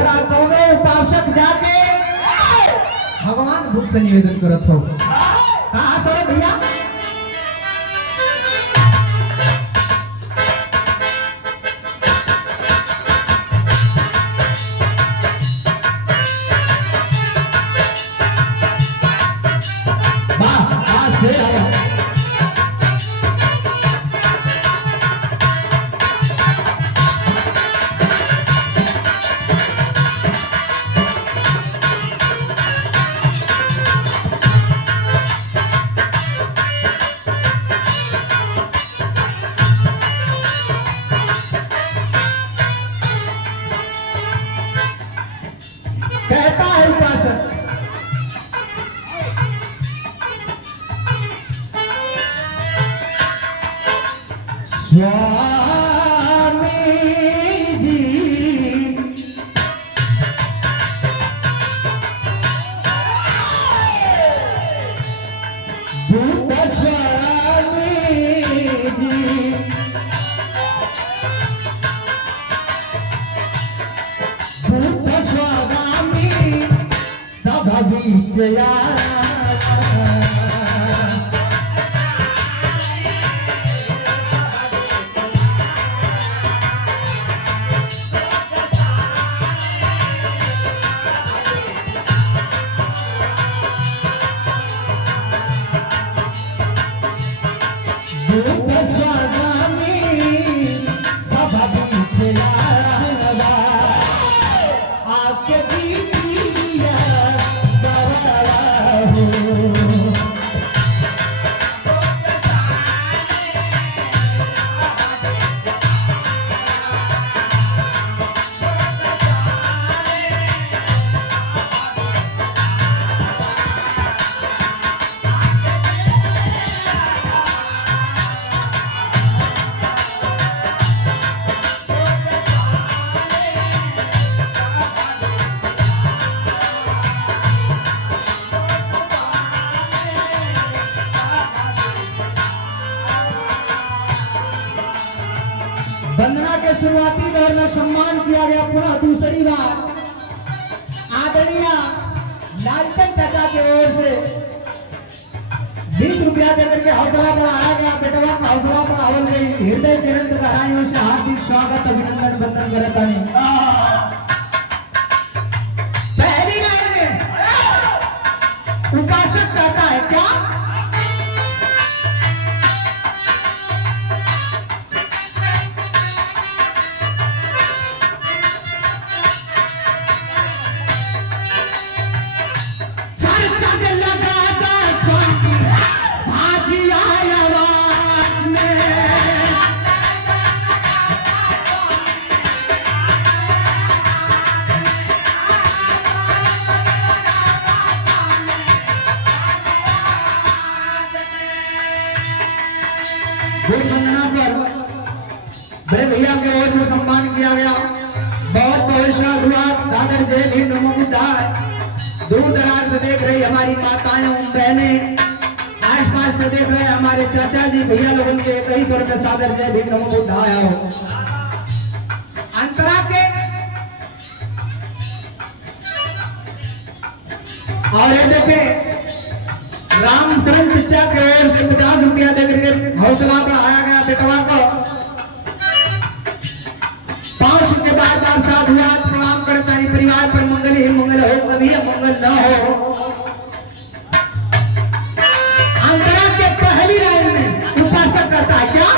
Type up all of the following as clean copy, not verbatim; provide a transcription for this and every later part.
दूसरा दोनों उपासक जाके भगवान बुद्ध से निवेदन करत हो। हाँ सर भैया कहता है उपासक स्वामी जी भूत स्वामी जी भूत स्वामी सब बीच भूत स्वामी सब बीच आपके दीदिया हो वंदना के शुरुआती दौर में सम्मान किया गया। पुनः दूसरी बार आदरणीय लालचंद चाचा की ओर से 20 रुपया देकर के हौसला बढ़ाया गया। बेटवा का हौसला बढ़ावल गई। हृदय केंद्र गहराइयों से हार्दिक स्वागत अभिनंदन वंदन करता नहीं। पहली लाइन में उपासक कहता है क्या वंदना पर बड़े भैया की ओर से सम्मान किया गया। बहुत बहुत साधुवाद सादर जय भी नमो बुद्धाय। दूर दराज से देख रही हमारी माताएं एवं बहनें, आसपास से देख रहे हमारे चाचा जी भैया लोगों के कई स्वर में सादर जय भी नमो बुद्धाय हो। अंतरा के और ये देखे राम शरण चचा की ओर से 50 रुपया देकर हौसला बढ़ाया गया। बेटवा को 5 के बार बार साधुवाद प्रणाम करता है। परिवार पर मंगल ही मंगल हो, कभी अमंगल न हो। अंतरा के पहली लाइन में उपासक करता है क्या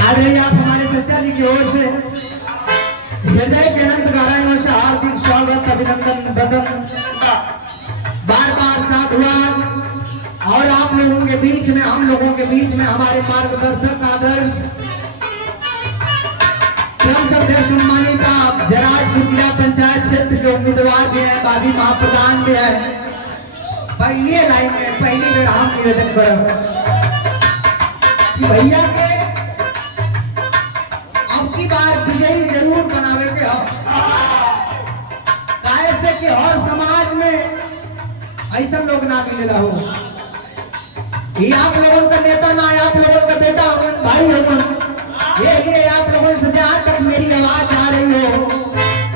आदरणीय आप हमारे चचा जी की ओर से हृदय के अनंत गारायों से हार्दिक स्वागत अभिनंदन बदन बार बार साधुवाद। और आप लोगों के बीच में हम लोगों के बीच में हमारे मार्गदर्शक आदर्श सम्मानित जराजपुर जिला पंचायत क्षेत्र के उम्मीदवार भी है, भाभी महाप्रधान भी है। पहली लाइन में पहली बार हम निवेदन करें कि भैया के अब की बार विजयी जरूर बनावे के हो, कैसे कि और समाज में ऐसा लोग ना मिलेला हो। ये आप लोगों का नेता ना, आप लोगों का बेटा हो, भाई हो। ये आप लोगों से जहां तक मेरी आवाज आ रही हो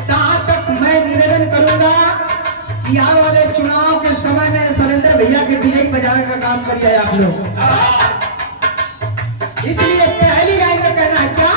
तहां तक मैं निवेदन करूंगा कि आने वाले चुनाव के समय में सरेंद्र भैया के विजयी बजाने का काम करिए आप लोग। इसलिए पहली लाइन में कहना है क्या,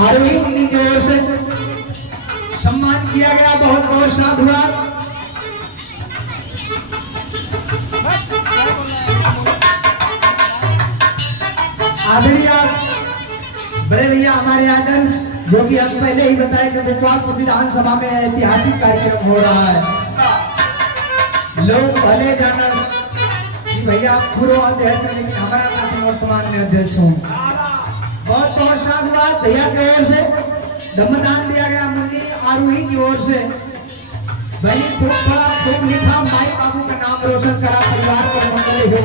आरोही मुनि की ओर से सम्मान किया गया, बहुत बहुत साधुवाद। आदरणीय बड़े भैया हमारे आदर्श, जो कि हम पहले ही बताए कि गोपालपुर विधानसभा में ऐतिहासिक कार्यक्रम हो रहा है। लोग भले जाना कि भैया आप पूर्व अध्यक्ष हैं, लेकिन हमारा पार्टी वर्तमान में अध्यक्ष हूँ। बहुत बहुत साधुवाद भैया की ओर से। दम्मदान दिया गया मुन्नी आरोही की ओर से। भाई खूब बड़ा खूब लिखा, माई बाबू का नाम रोशन करा, परिवार पर मंगल हो।